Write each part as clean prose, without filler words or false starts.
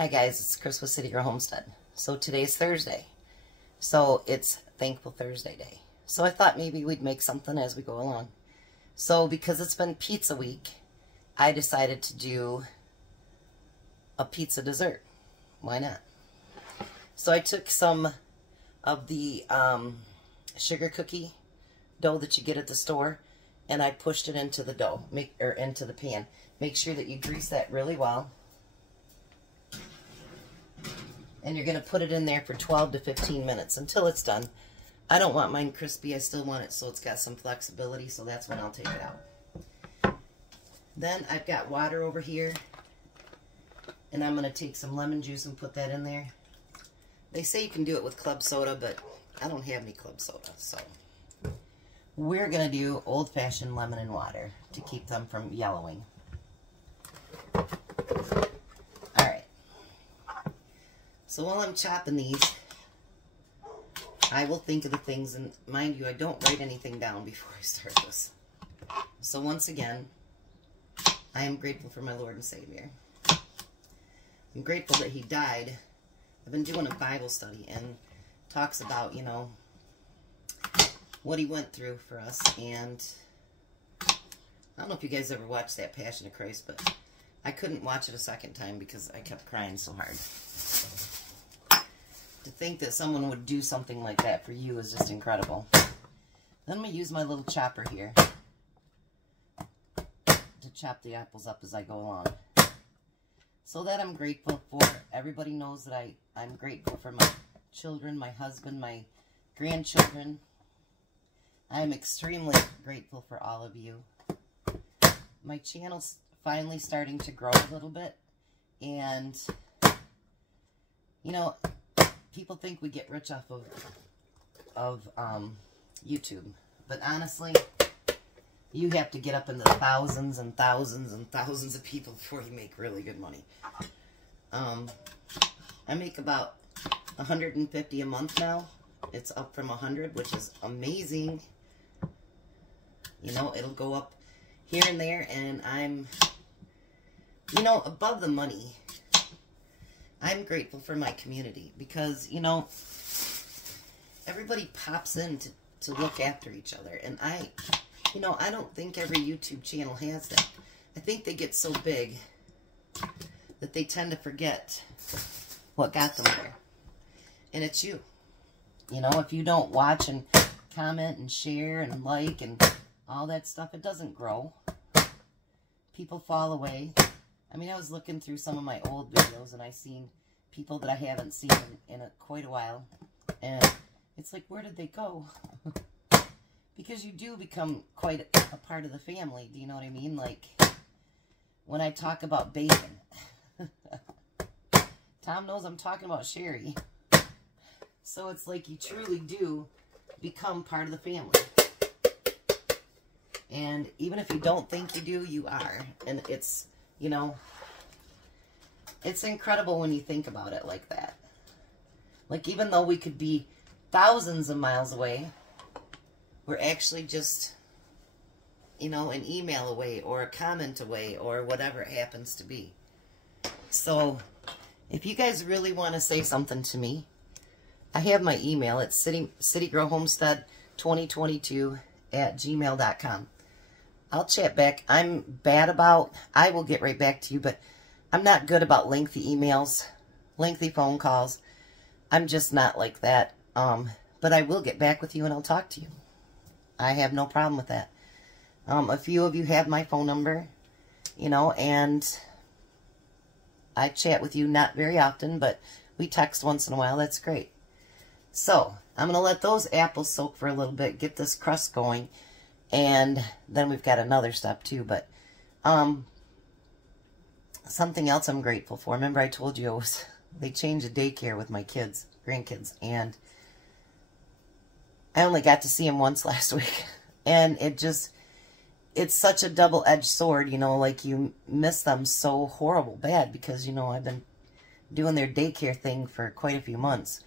Hi guys, it's Chris with City Girl Homestead. So today's Thursday. So it's Thankful Thursday Day. So I thought maybe we'd make something as we go along. So because it's been pizza week, I decided to do a pizza dessert. Why not? So I took some of the sugar cookie dough that you get at the store, and I pushed it into the dough, into the pan. Make sure that you grease that really well. And you're going to put it in there for 12 to 15 minutes until it's done. I don't want mine crispy. I still want it so it's got some flexibility, so that's when I'll take it out. Then I've got water over here, and I'm going to take some lemon juice and put that in there. They say you can do it with club soda, but I don't have any club soda, so we're going to do old-fashioned lemon and water to keep them from yellowing. So while I'm chopping these, I will think of the things, and mind you, I don't write anything down before I start this. So once again, I am grateful for my Lord and Savior. I'm grateful that He died. I've been doing a Bible study and talks about, you know, what He went through for us. And I don't know if you guys ever watched that Passion of Christ, but I couldn't watch it a second time because I kept crying so hard. To think that someone would do something like that for you is just incredible. Then I'm going to use my little chopper here to chop the apples up as I go along. So that I'm grateful for. Everybody knows that I'm grateful for my children, my husband, my grandchildren. I am extremely grateful for all of you. My channel's finally starting to grow a little bit. And, you know, people think we get rich off of YouTube, but honestly, you have to get up into thousands and thousands and thousands of people before you make really good money. I make about $150 a month now. It's up from 100, which is amazing. You know, it'll go up here and there, and I'm, you know, above the money. I'm grateful for my community because, you know, everybody pops in to look after each other. And you know, I don't think every YouTube channel has that. I think they get so big that they tend to forget what got them there. And it's you. You know, if you don't watch and comment and share and like and all that stuff, it doesn't grow. People fall away. I mean, I was looking through some of my old videos, and I seen people that I haven't seen in quite a while. And it's like, where did they go? Because you do become quite a part of the family. Do you know what I mean? Like, when I talk about bacon. Tom knows I'm talking about Sherry. So it's like you truly do become part of the family. And even if you don't think you do, you are. And it's, you know, it's incredible when you think about it like that. Like, even though we could be thousands of miles away, we're actually just, you know, an email away or a comment away or whatever it happens to be. So, if you guys really want to say something to me, I have my email. It's citygirlhomestead2022@gmail.com. I'll chat back. I'm bad about, I will get right back to you, but I'm not good about lengthy emails, lengthy phone calls. I'm just not like that. But I will get back with you and I'll talk to you. I have no problem with that. A few of you have my phone number, you know, and I chat with you not very often, but we text once in a while. That's great. So, I'm going to let those apples soak for a little bit, get this crust going. And then we've got another step too, but something else I'm grateful for. Remember I told you they changed the daycare with my kids, grandkids, and I only got to see them once last week. And it's such a double-edged sword, you know, like you miss them so horrible bad because, you know, I've been doing their daycare thing for quite a few months.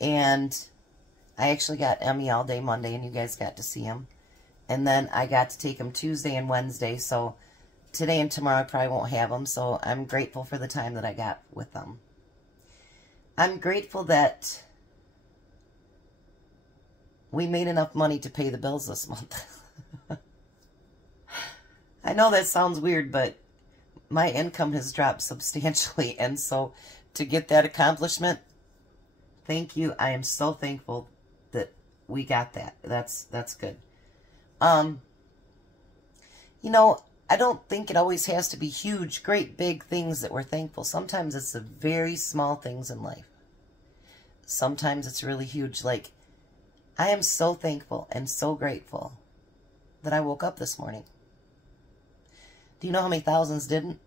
And I actually got Emmy all day Monday, and you guys got to see him. And then I got to take them Tuesday and Wednesday, so today and tomorrow I probably won't have them, so I'm grateful for the time that I got with them. I'm grateful that we made enough money to pay the bills this month. I know that sounds weird, but my income has dropped substantially. And so to get that accomplishment, thank you. I am so thankful that we got that. That's good. You know, I don't think it always has to be huge, great, big things that we're thankful. Sometimes it's the very small things in life. Sometimes it's really huge. Like, I am so thankful and so grateful that I woke up this morning. Do you know how many thousands didn't?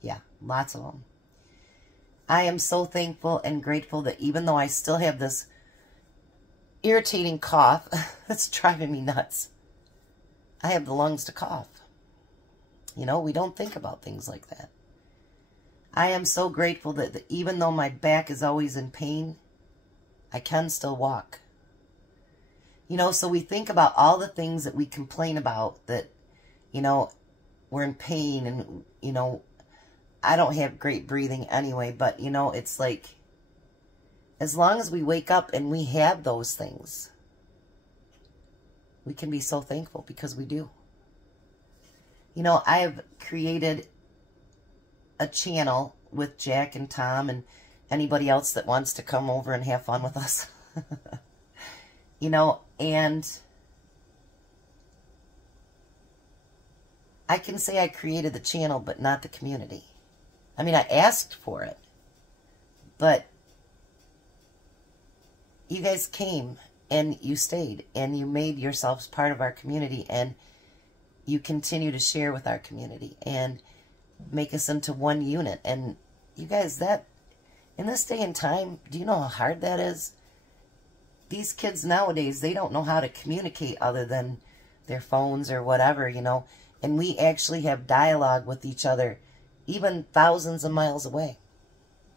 Yeah, lots of them. I am so thankful and grateful that even though I still have this irritating cough that's driving me nuts, I have the lungs to cough. You know, we don't think about things like that. I am so grateful that even though my back is always in pain, I can still walk. You know, so we think about all the things that we complain about that, you know, we're in pain and, you know, I don't have great breathing anyway, but, you know, it's like, as long as we wake up and we have those things, we can be so thankful because we do. You know, I have created a channel with Jack and Tom and anybody else that wants to come over and have fun with us. You know, and I can say I created the channel, but not the community. I mean, I asked for it, but you guys came and you stayed and you made yourselves part of our community, and you continue to share with our community and make us into one unit. And you guys, that in this day and time, do you know how hard that is? These kids nowadays, they don't know how to communicate other than their phones or whatever, you know. And we actually have dialogue with each other, even thousands of miles away.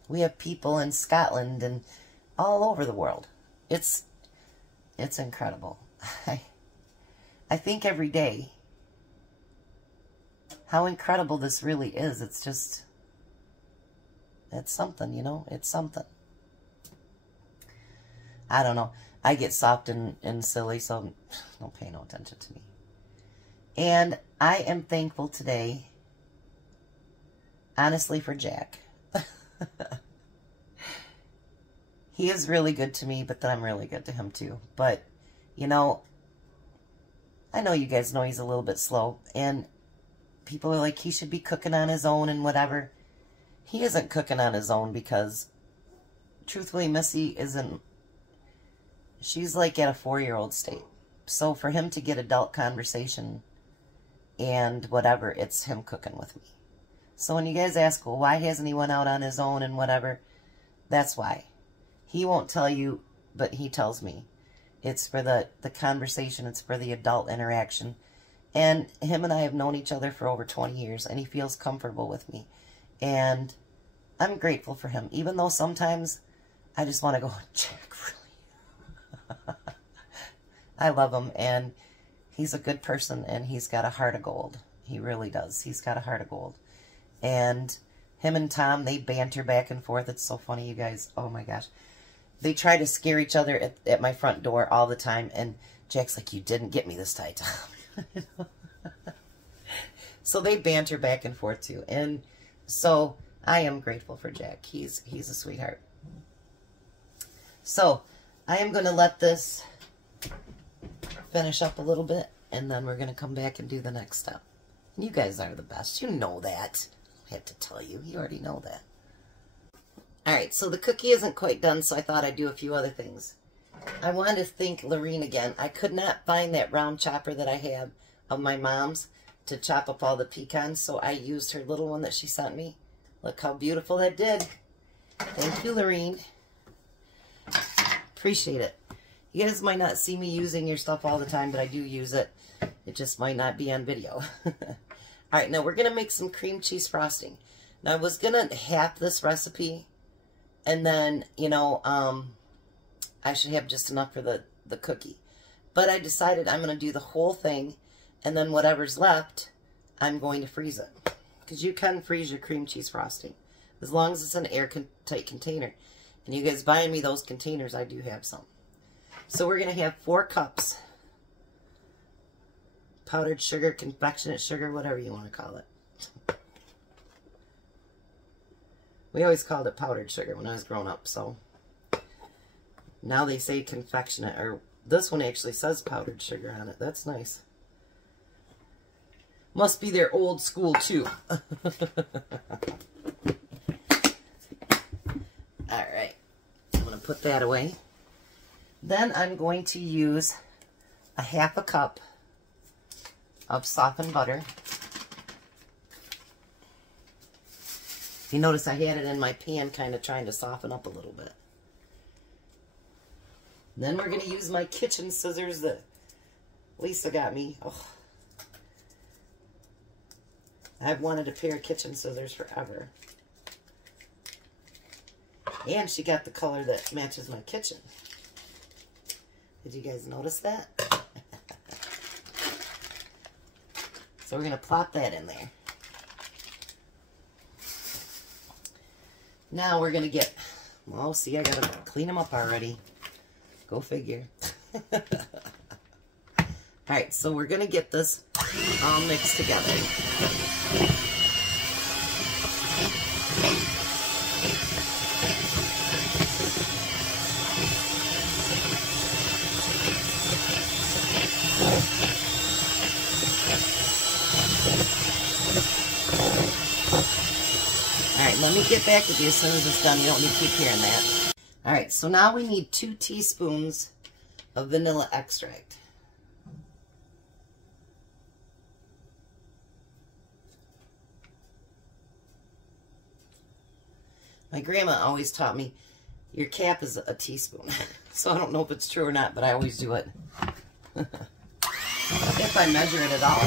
We have people in Scotland and all over the world. It's incredible. I think every day how incredible this really is. It's just, it's something, you know. It's something. I don't know. I get soft and silly, so don't pay no attention to me. And I am thankful today, honestly, for Jack. He is really good to me, but then I'm really good to him too. But, you know, I know you guys know he's a little bit slow, and people are like, he should be cooking on his own and whatever. He isn't cooking on his own because, truthfully, Missy isn't, she's like at a 4-year-old state. So for him to get adult conversation and whatever, it's him cooking with me. So when you guys ask, well, why hasn't he went out on his own and whatever, that's why. He won't tell you, but he tells me. It's for the conversation. It's for the adult interaction. And him and I have known each other for over 20 years, and he feels comfortable with me. And I'm grateful for him, even though sometimes I just want to go, Jack, really? I love him, and he's a good person, and he's got a heart of gold. He really does. He's got a heart of gold. And him and Tom, they banter back and forth. It's so funny, you guys. Oh, my gosh. They try to scare each other at my front door all the time, and Jack's like, you didn't get me this time, Tom. So they banter back and forth, too. And so I am grateful for Jack. He's a sweetheart. So I am going to let this finish up a little bit, and then we're going to come back and do the next step. And you guys are the best. You know that. I have to tell you. You already know that. Alright, so the cookie isn't quite done, so I thought I'd do a few other things. I wanted to thank Lorene again. I could not find that round chopper that I have of my mom's to chop up all the pecans, so I used her little one that she sent me. Look how beautiful that did. Thank you, Lorene. Appreciate it. You guys might not see me using your stuff all the time, but I do use it. It just might not be on video. Alright, now we're going to make some cream cheese frosting. Now I was going to half this recipe, and then, you know, I should have just enough for the cookie. But I decided I'm going to do the whole thing, and then whatever's left, I'm going to freeze it. Because you can freeze your cream cheese frosting. as long as it's an airtight container. And you guys buying me those containers, I do have some. So we're going to have 4 cups. Powdered sugar, confectionate sugar, whatever you want to call it. We always called it powdered sugar when I was growing up, so now they say confectionate, or this one actually says powdered sugar on it. That's nice. Must be their old school too. Alright, I'm going to put that away. Then I'm going to use a 1/2 cup of softened butter. You notice I had it in my pan kind of trying to soften up a little bit. Then we're going to use my kitchen scissors that Lisa got me. Oh, I've wanted a pair of kitchen scissors forever. And she got the color that matches my kitchen. Did you guys notice that? So we're going to plop that in there. Now we're going to get, well, see, I got to clean them up already. Go figure. Alright, so we're going to get this all mixed together. Alright, let me get back with you as soon as it's done. You don't need to keep hearing that. Alright, so now we need 2 teaspoons of vanilla extract. My grandma always taught me your cap is a teaspoon. So I don't know if it's true or not, but I always do it. If I measure it at all.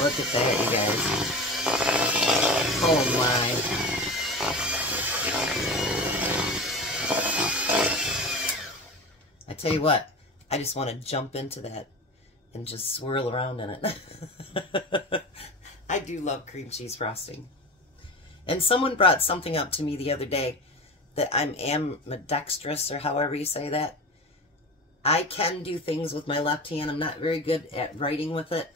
Look at that, you guys. Oh my. I tell you what, I just want to jump into that and just swirl around in it. I do love cream cheese frosting. And someone brought something up to me the other day that I'm ambidextrous, or however you say that. I can do things with my left hand. I'm not very good at writing with it.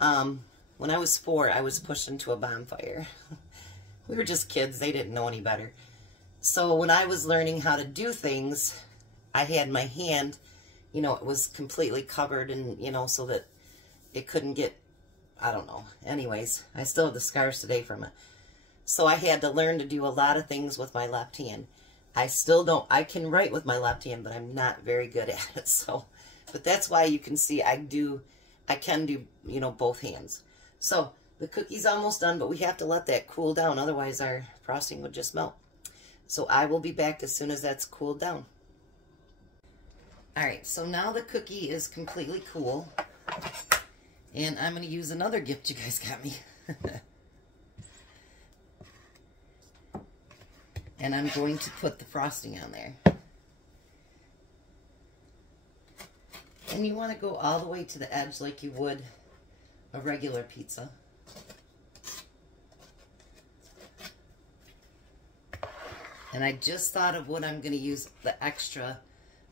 When I was 4, I was pushed into a bonfire. We were just kids. They didn't know any better. So when I was learning how to do things, I had my hand, you know, it was completely covered, and, you know, so that it couldn't get, I don't know. Anyways, I still have the scars today from it. So I had to learn to do a lot of things with my left hand. I still don't, I can write with my left hand, but I'm not very good at it. So, but that's why you can see I can do, you know, both hands. So the cookie's almost done, but we have to let that cool down. Otherwise our frosting would just melt. So I will be back as soon as that's cooled down. All right, so now the cookie is completely cool. And I'm going to use another gift you guys got me. And I'm going to put the frosting on there. And you want to go all the way to the edge like you would a regular pizza. And I just thought of what I'm going to use the extra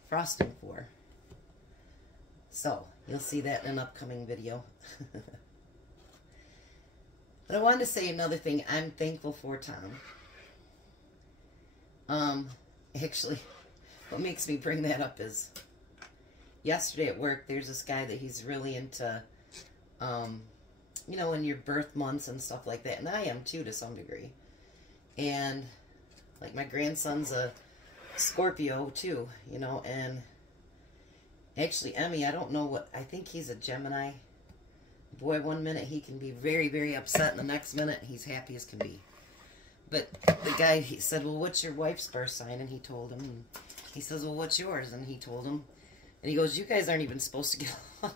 frosting for. So, you'll see that in an upcoming video. But I wanted to say another thing I'm thankful for, Tom. Actually, what makes me bring that up is yesterday at work, there's this guy that he's really into, you know, in your birth months and stuff like that. And I am too, to some degree. And like my grandson's a Scorpio too, you know, and actually Emmy, I don't know what, I think he's a Gemini. Boy, one minute he can be very, very upset, and the next minute he's happy as can be. But the guy, he said, well, what's your wife's birth sign? And he told him. And he says, well, what's yours? And he told him. And he goes, you guys aren't even supposed to get along.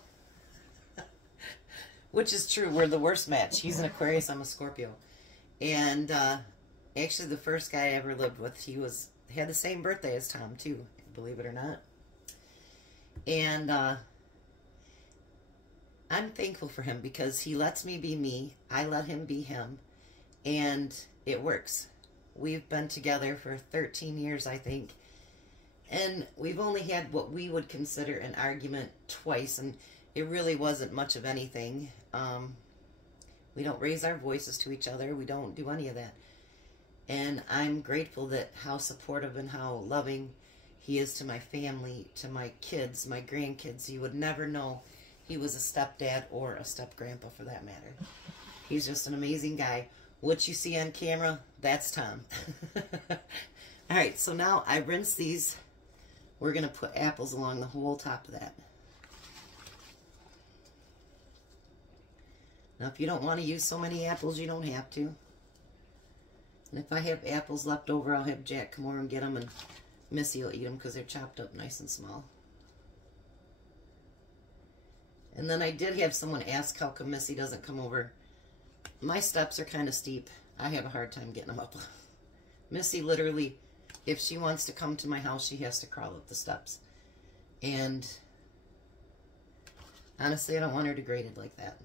Which is true. We're the worst match. He's an Aquarius. I'm a Scorpio. And actually, the first guy I ever lived with, he had the same birthday as Tom, too, believe it or not. And I'm thankful for him because he lets me be me. I let him be him. And it works. We've been together for 13 years, I think. And we've only had what we would consider an argument twice. And it really wasn't much of anything. We don't raise our voices to each other. We don't do any of that. And I'm grateful that how supportive and how loving he is to my family, to my kids, my grandkids. You would never know he was a stepdad or a step-grandpa for that matter. He's just an amazing guy. What you see on camera, that's Tom. All right, so now I rinse these. We're going to put apples along the whole top of that. Now, if you don't want to use so many apples, you don't have to. And if I have apples left over, I'll have Jack come over and get them, and Missy will eat them because they're chopped up nice and small. And then I did have someone ask how come Missy doesn't come over. My steps are kind of steep. I have a hard time getting them up. Missy literally, if she wants to come to my house, she has to crawl up the steps. And honestly, I don't want her degraded like that.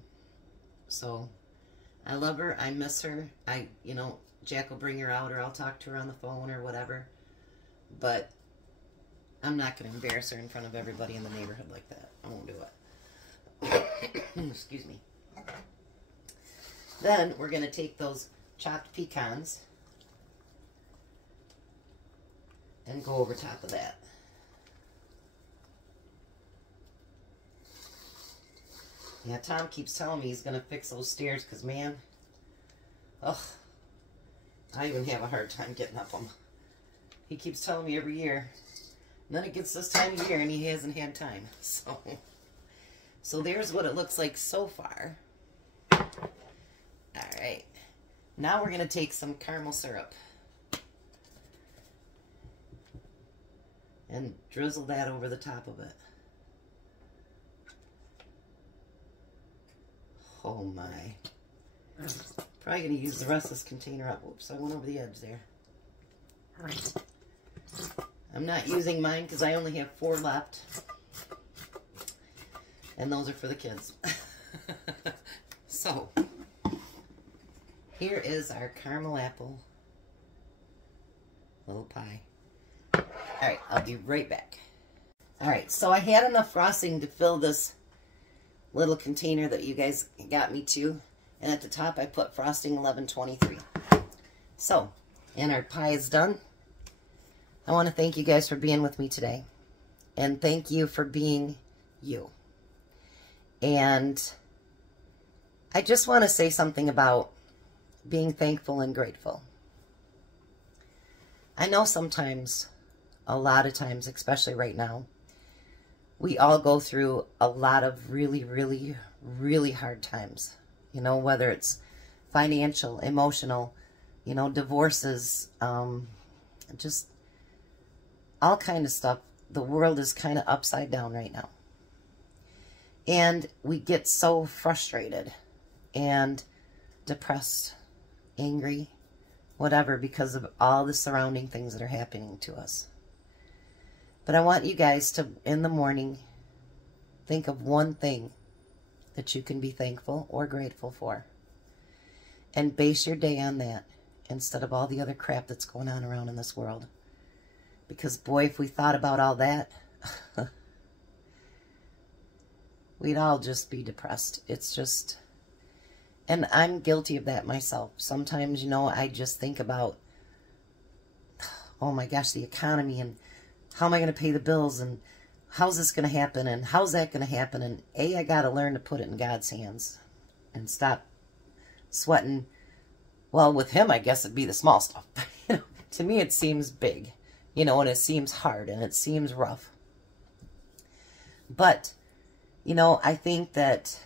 So I love her. I miss her. Jack will bring her out, or I'll talk to her on the phone or whatever. But I'm not going to embarrass her in front of everybody in the neighborhood like that. I won't do it. Excuse me. Then we're going to take those chopped pecans and go over top of that. Yeah, Tom keeps telling me he's going to fix those stairs because, man, ugh, I even have a hard time getting up them. He keeps telling me every year. And then it gets this time of year and he hasn't had time. So there's what it looks like so far. All right. Now we're going to take some caramel syrup and drizzle that over the top of it. Oh my. Probably going to use the rest of this container up. Whoops, I went over the edge there. I'm not using mine because I only have 4 left. And those are for the kids. So, here is our caramel apple little pie. Alright, I'll be right back. Alright, so I had enough frosting to fill this little container that you guys got me to. And at the top I put frosting 1123. So, and our pie is done. I want to thank you guys for being with me today. And thank you for being you. And I just want to say something about being thankful and grateful. I know sometimes, a lot of times, especially right now, we all go through a lot of really, really, really hard times. You know, whether it's financial, emotional, you know, divorces, just all kind of stuff. The world is kind of upside down right now. And we get so frustrated and depressed, angry, whatever, because of all the surrounding things that are happening to us. But I want you guys to, in the morning, think of one thing that you can be thankful or grateful for. And base your day on that instead of all the other crap that's going on around in this world. Because, boy, if we thought about all that, we'd all just be depressed. It's just, and I'm guilty of that myself. Sometimes, you know, I just think about, oh my gosh, the economy, and how am I going to pay the bills, and how's this going to happen, and how's that going to happen, and I got to learn to put it in God's hands and stop sweating. Well, with him, I guess it'd be the small stuff. To me, it seems big, you know, and it seems hard, and it seems rough. But, you know, I think that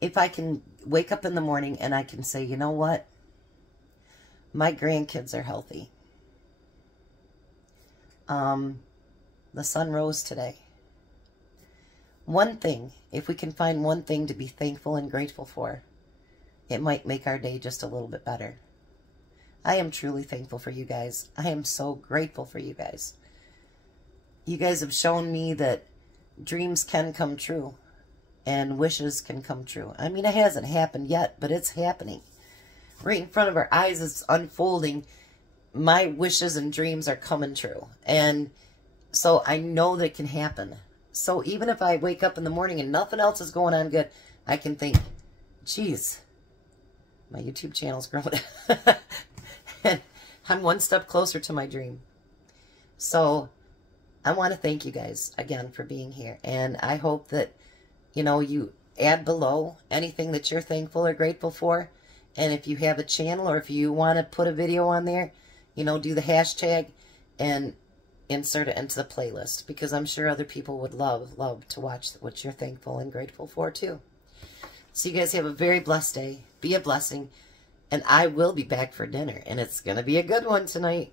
if I can wake up in the morning and I can say, you know what? My grandkids are healthy. The sun rose today. One thing, if we can find one thing to be thankful and grateful for, it might make our day just a little bit better. I am truly thankful for you guys. I am so grateful for you guys. you guys have shown me that dreams can come true and wishes can come true. I mean, it hasn't happened yet, but it's happening. Right in front of our eyes, it's unfolding. My wishes and dreams are coming true. And so I know that it can happen. So even if I wake up in the morning and nothing else is going on good, I can think, geez, my YouTube channel's growing. And I'm one step closer to my dream. So I want to thank you guys again for being here. And I hope that, you know, you add below anything that you're thankful or grateful for. And if you have a channel or if you want to put a video on there, you know, do the hashtag and insert it into the playlist. Because I'm sure other people would love to watch what you're thankful and grateful for too. So you guys have a very blessed day. Be a blessing. And I will be back for dinner. And it's going to be a good one tonight.